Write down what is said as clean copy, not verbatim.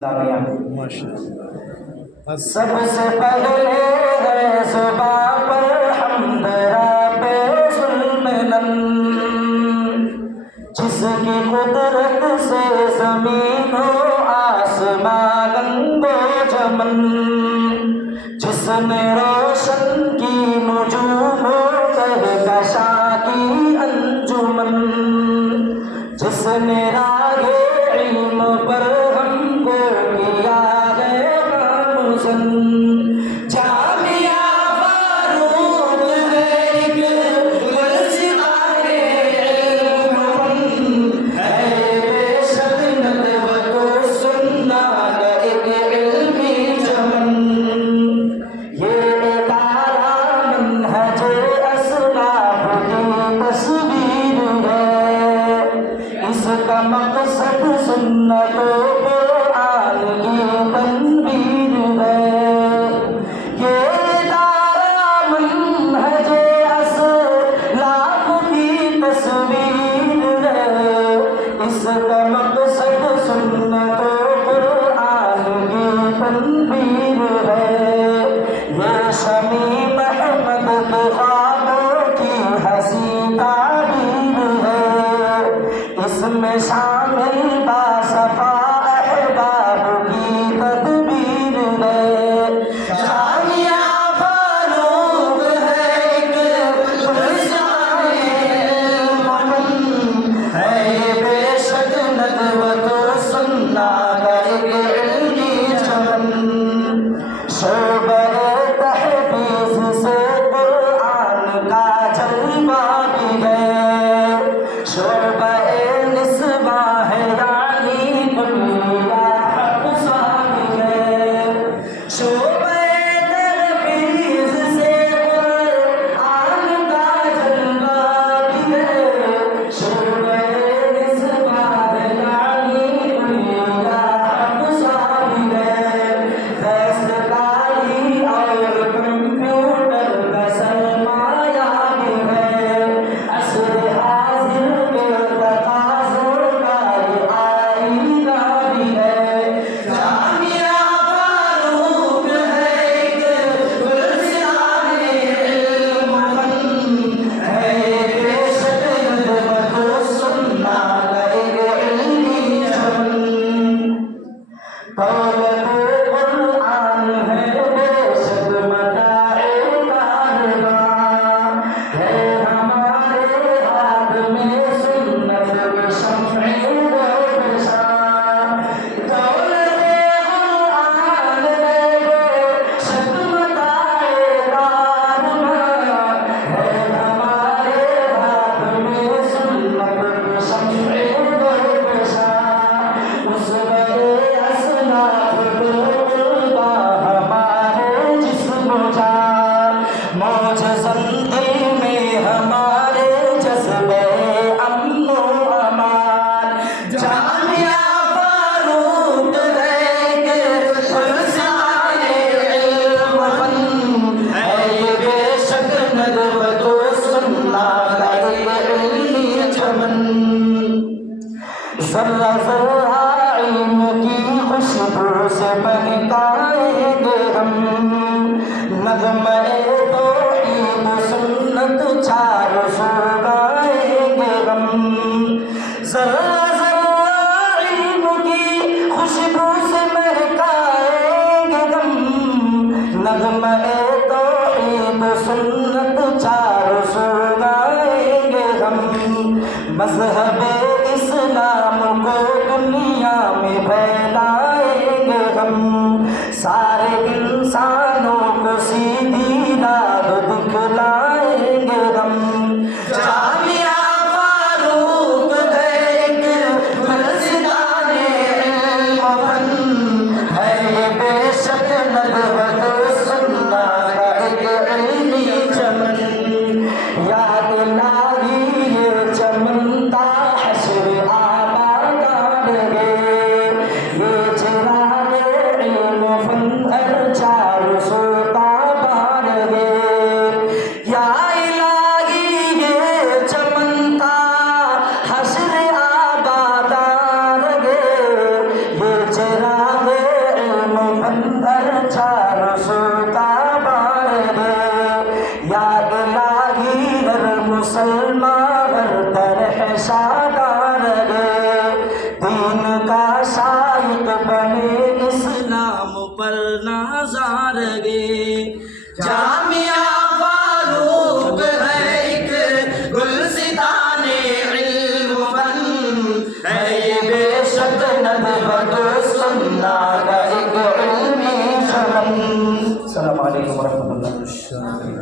सबसे पहले है ज़ुबां पर हम्द पे ज़ुल्म जिसकी कुदरत से ज़मीन हो आसमां गंगो जमन, जिसने रोशन की नुजूम कहकशा की अंजुमन, जिसने रागे इल्म पर हमको किया है कामुज़न। जामिया फारूक है एक गुलसिताने इल्म है बेशक नदवत सुन्ना का एक इल्मी चमन। ये तारा मनहज असलाफ की तस्वीर है, इसका मकसद सुन्नतों कुरान की तनवीर है। ये तारा मनहज असलाफ की तस्वीर है, इसका मकसद सुन्नतों कुरान की तनवीर है। ये शमीम अहमद के ख्वाबों की हंसी ताबीर है, इसमें शामिल बासफा अहबाब की तदबीर है। जामिया फारूक है एक गुलसिताने इल्म है बेशक नदवत सुन्ना का एक इल्मी चमन। शोबे तहफीज़ से कुरान का जलवा भी है, शोबे निस्बा है यानी दुनिया हक़सा भी है। शोबे तहफीज़ से कुरान का जलवा भी है, शोबे निस्बा है यानी दुनिया हक़सा भी है। दस्तकारी और कंप्यूटर का सरमाया भी है, असर हाज़िर के तकाज़ों का ये आईना भी है। जामिया फारूक है एक गुलसिताने इल्म है बेशक नदवत सुन्ना का एक इल्मी चमन। दौलत कुरान है बेशक मताए कारवां, है हमारे हाथ में सुन्नत की शम्ए रोशा। दौलत कुरान है बेशक मताए कारवां, है हमारे हाथ में सुन्नत की शम्ए रोशा। उस बड़े असलाफ को कुर्बा हमारे जिस्म जा, मौज ज़िंदगी में हमारे जज्बे अम्नो अमान। जामिया फारूक है एक गुलसिताने इल्म है बेशक नदवत सुन्ना का एक इल्मी चमन। ज़र्रा ज़र्रा इल्म की खुशबू से महकाएंगे हम, नग़्मे तौहीद सुन्नत चारों सू गाएंगे हम। ज़र्रा ज़र्रा इल्म की खुशबू से महकाएंगे हम, नग़्मे तौहीद सुन्नत चारों सू गाएंगे हम। मज़हब इस्लाम को दुनिया में फैलाएंगे हम, सारे इंसानों को सीधी राह दिखलाएंगे हम। जामिया फारूक है एक गुलसिताने इल्म है बेशक नदवत सुन्ना का एक इल्मी चमन। याद लागी ये चमनता हश्र आबाद लगे, ये चिराग इल्म फंदर चारों सू ताबार गे। या इलाही ये चमनता हश्र आबाद लगे, ये चिराग गुजारगे। जामिया फारूक है एक गुलसिताने इल्म फन, है ये बेशक नदबत सुन्ना का एक इल्मी चमन। अस्सलामु अलैकुम व रहमतुल्लाह।